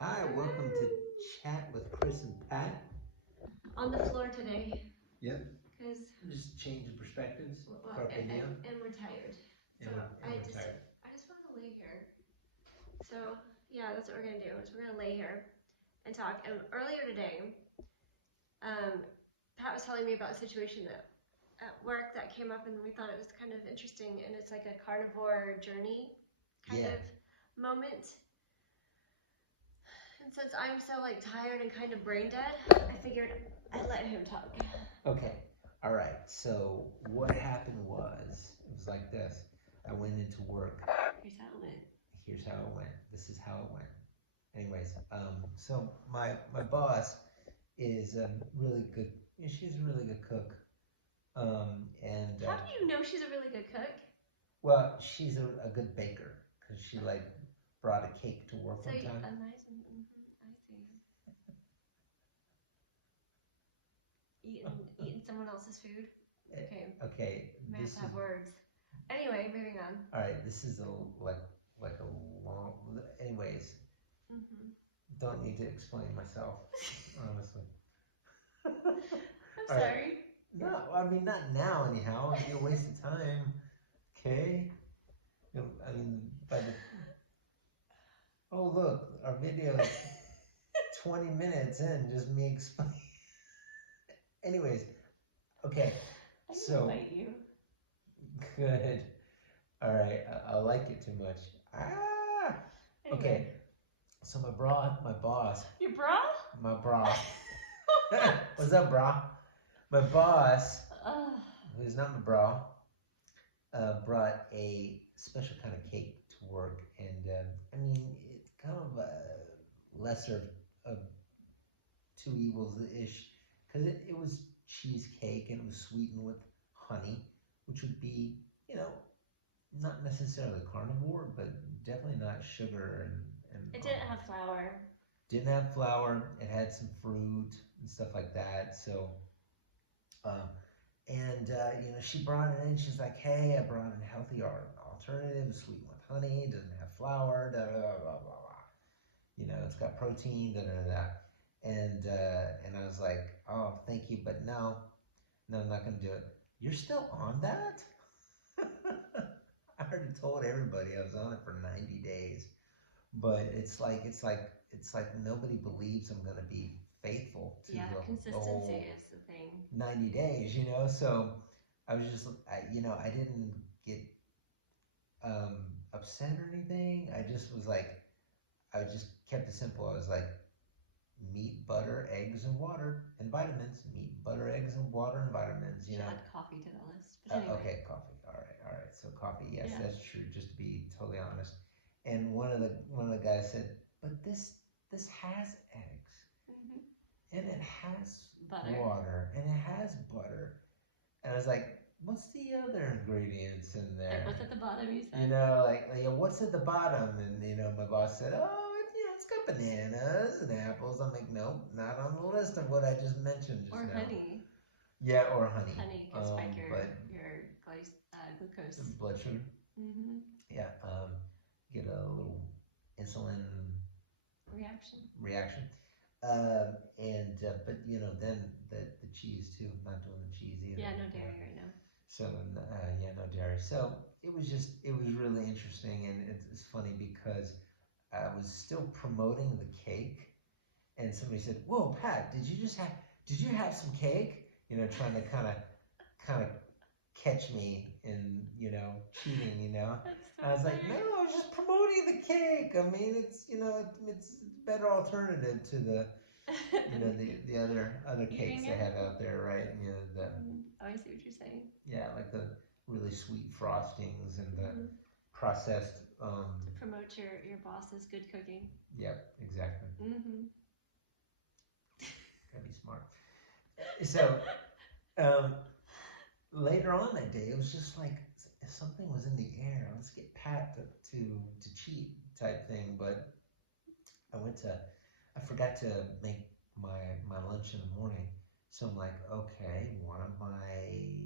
Hi, welcome to Chat with Chris and Pat. On the floor today. Yep. Because just changing perspectives for our video. And we're tired. So I just want to lay here. So yeah, that's what we're gonna do. Is we're gonna lay here and talk. And earlier today, Pat was telling me about a situation that at work that came up, and we thought it was kind of interesting. And it's like a carnivore journey kind of moment. And since I'm so like tired and kind of brain dead, I figured I'd let him talk. Okay. All right. So what happened was, it was like this. I went into work. Here's how it went. Here's how it went. This is how it went. Anyways, so my boss is really good. She's a really good cook. And how do you know she's a really good cook? Well, she's a good baker because she like brought a cake to work one time. A nice one. I see. Eating someone else's food. Okay. Okay. May have to have words. Anyway, moving on. All right. This is like a long. Anyways. Don't need to explain myself, honestly. I'm sorry. Right. No, I mean not now. Anyhow, it'd be a waste of time. Okay. I mean, oh look, our video is 20 minutes in, just me explaining. Anyways, okay. I invite you. Good. All right. I like it too much. Anyway. Okay. So my boss. Your bra? My bra. What's up, bra? My boss, who's not my bra, brought a special kind of cake to work, and I mean, it's kind of a lesser of two evils-ish, because it was cheesecake and it was sweetened with honey, which would be, not necessarily carnivore, but definitely not sugar and it didn't have flour. Didn't have flour. It had some fruit and stuff like that. So, she brought it in. She's like, "Hey, I brought in healthy alternative, sweetened with honey. Doesn't have flour. Da da da blah blah blah. It's got protein. Da da da." And I was like, "Oh, thank you, but no, I'm not gonna do it." You're still on that? I already told everybody I was on it for 90 days, but it's like nobody believes I'm gonna be faithful to the consistency is the thing. 90 days, So I was just, I didn't get upset or anything. I just was like, I just kept it simple. I was like, meat, butter, eggs, and water, and vitamins. Meat, butter, eggs, and water, and vitamins. Add coffee to the list. But anyway. Okay, coffee. All right. So coffee, yes, that's true. Just to be totally honest. And one of the guys said, "But this has eggs, and it has water, and it has butter." And I was like, "What's the other ingredients in there?" Like what's at the bottom? You said. What's at the bottom? And my boss said, "Oh, it's got bananas and apples." I'm like, "Nope, not on the list of what I just mentioned just now." Or honey. Yeah, or honey. Honey can spike your glucose. Blood sugar. Yeah. Get a little insulin reaction. But then the cheese too. Not doing the cheese either. Yeah, no dairy right now. So no dairy. So it was really interesting, and it's funny because I was still promoting the cake, and somebody said, "Whoa, Pat, did you have some cake?" Trying to kind of catch me in cheating. So I was like, "No, I was just promoting the cake. I mean, it's it's a better alternative to the the other cakes they have out there, right? I see what you're saying. Yeah, like the really sweet frostings and the processed. To promote your boss's good cooking. Yep, exactly. Gotta be smart. So later on that day, it was just like something was in the air. Let's get Pat to cheat type thing. But I forgot to make my lunch in the morning. So I'm like, okay, one of my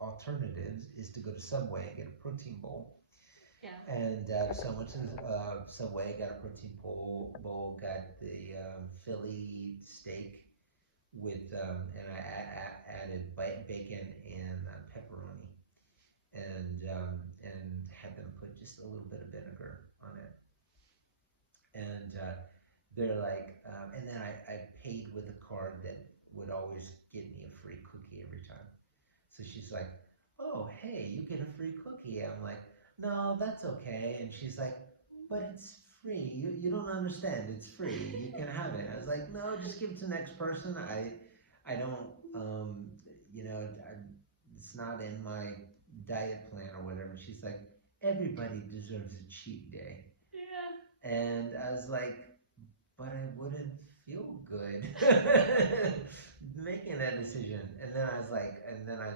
alternatives is to go to Subway and get a protein bowl. Yeah. And so I went to Subway, got a protein bowl, bowl got the Philly steak with and I added bacon and pepperoni, and had them put just a little bit of vinegar on it. And they're like, and then I paid with a card that would always give me a free cookie every time. So she's like, oh, hey, you get a free cookie. I'm like, no, that's okay. And she's like, but it's free. You don't understand. It's free. You can have it. I was like, no, just give it to the next person. I don't, it's not in my diet plan or whatever. She's like, everybody deserves a cheat day. Yeah. And I was like, but I wouldn't feel good making that decision. And then I was like, and then I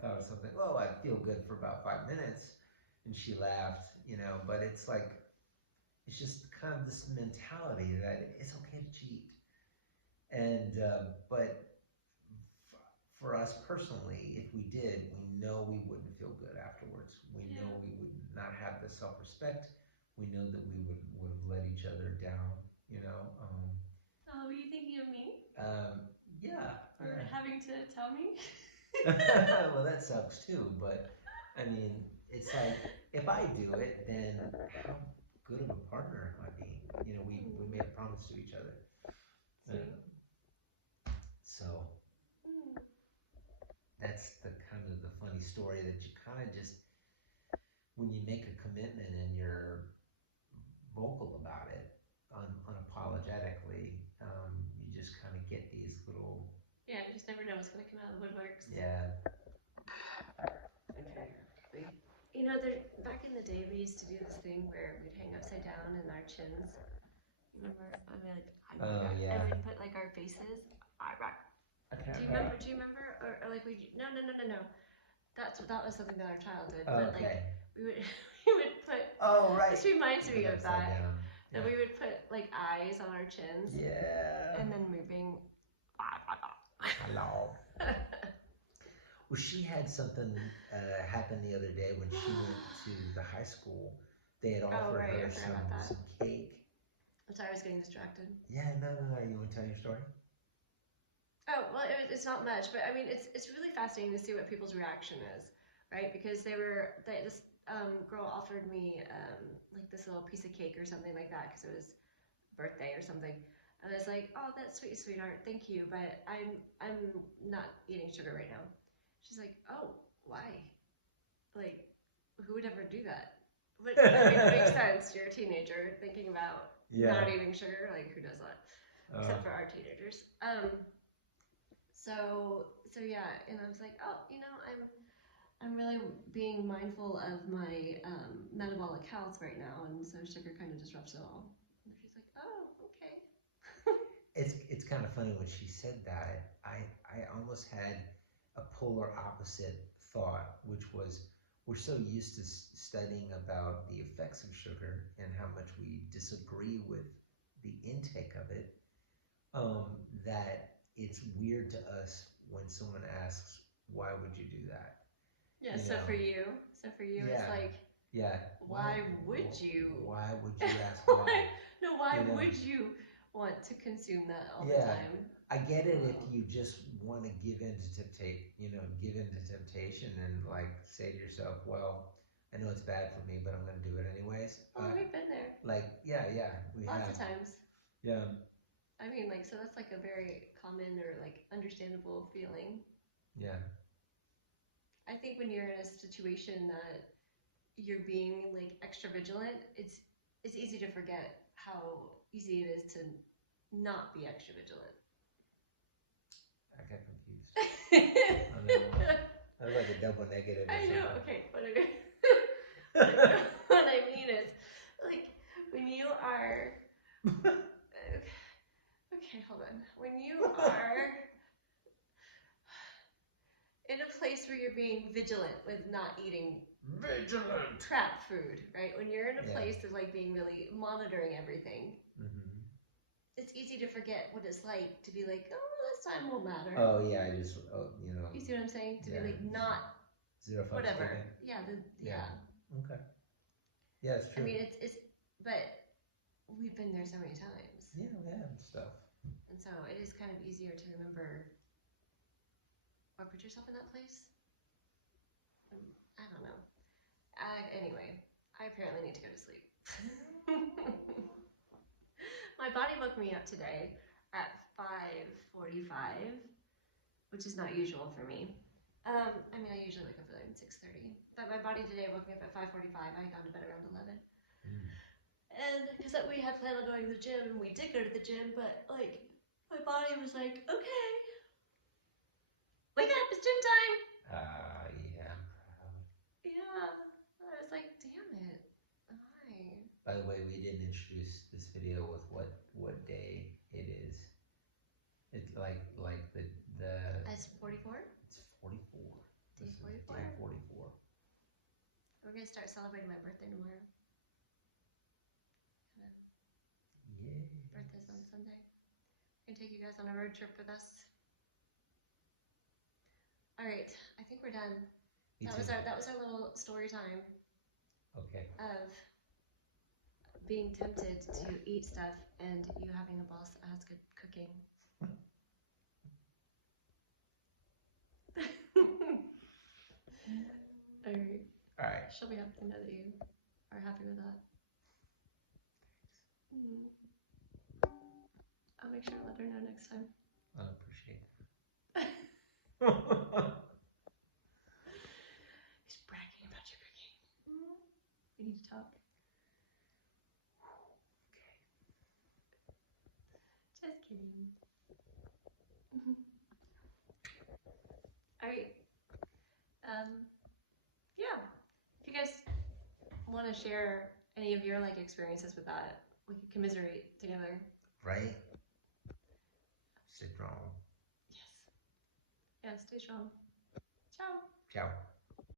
thought of something, oh, I feel good for about 5 minutes. And she laughed, but it's like, it's just kind of this mentality that it's okay to cheat. And, but for us personally, if we did, we know we wouldn't feel good afterwards. We know we would not have the self-respect. We know that we would have let each other down, were you thinking of me? Yeah. Or having to tell me? Well, that sucks too, but I mean, it's like, if I do it, then how good of a partner am I being? We made a promise to each other. So that's the kind of the funny story that you kind of just, when you make a commitment and you're vocal about it, unapologetically, you just kind of get these little. Yeah, you just never know what's going to come out of the woodworks. Yeah. Okay. Back in the day, we used to do this thing where we'd hang upside down in our chins. Remember? Yeah. And we'd put like our faces. Do you remember? Or like no. That was something that our child did. But like we would put. Oh right. This reminds me of that. Yeah. That we would put like eyes on our chins. Yeah. And then moving. Hello. Well, she had something happen the other day when she went to the high school. They had offered her some cake. I'm sorry, I was getting distracted. Yeah, no. You want to tell your story? Oh, well, it's not much, but I mean, it's really fascinating to see what people's reaction is, right? Because this girl offered me like this little piece of cake or something like that because it was birthday or something. And I was like, oh, that's sweet, sweetheart, thank you, but I'm not eating sugar right now. She's like, oh, why? Like, who would ever do that? But I mean, it makes sense. You're a teenager thinking about not eating sugar. Like, who does that? Except for our teenagers. So yeah, and I was like, oh, I'm really being mindful of my metabolic health right now, and so sugar kind of disrupts it all. And she's like, oh, okay. It's kind of funny when she said that. I almost had a polar opposite thought, which was, we're so used to studying about the effects of sugar and how much we disagree with the intake of it, that it's weird to us when someone asks, why would you do that? Yeah, so for you, it's like, why would you? Why would you ask why? No, why would you want to consume that all the time? I get it if you just want to give in to temptation and like say to yourself, well, I know it's bad for me, but I'm going to do it anyways. Oh, we've been there. Like, we lots of times. Yeah. I mean, like, so that's like a very common or like understandable feeling. Yeah. I think when you're in a situation that you're being like extra vigilant, it's easy to forget how easy it is to not be extra vigilant. I got confused. I know. That was like a double negative. I know. Okay, what I mean is, like, when you are. Okay, hold on. When you are in a place where you're being vigilant with not eating crap food, right? When you're in a place of like being really monitoring everything, it's easy to forget what it's like to be like, oh, this time won't matter. Oh yeah, you see what I'm saying? To be like not zero whatever. Taken. Yeah. Okay. Yeah, it's true. I mean, it's but we've been there so many times. Yeah, we have stuff. And so it is kind of easier to remember or put yourself in that place. I don't know. Anyway, I apparently need to go to sleep. My body woke me up today at 5:45, which is not usual for me. I mean, I usually wake up at like 6:30, but my body today woke me up at 5:45. I had gone to bed around 11. And because we had planned on going to the gym, and we did go to the gym, but like my body was like, okay, wake up, it's gym time. Yeah. Yeah, I was like, damn it, why? By the way, we didn't introduce this video with what day it is. It's like the. It's 44. It's 44. Day 44. Day 44. We're gonna start celebrating my birthday tomorrow. Yeah. Birthday's on Sunday. I can take you guys on a road trip with us. All right, I think we're done. That was our little story time. Okay. Of being tempted to eat stuff and you having a boss that has good cooking. All right. She'll be happy to know that you are happy with that. I'll make sure to let her know next time. I appreciate that. He's bragging about your cooking. We need to talk. Okay. Just kidding. All right. Yeah. If you guys want to share any of your experiences with that, we could commiserate together. Right? Stay strong. Yes. Yeah, stay strong. Ciao. Ciao.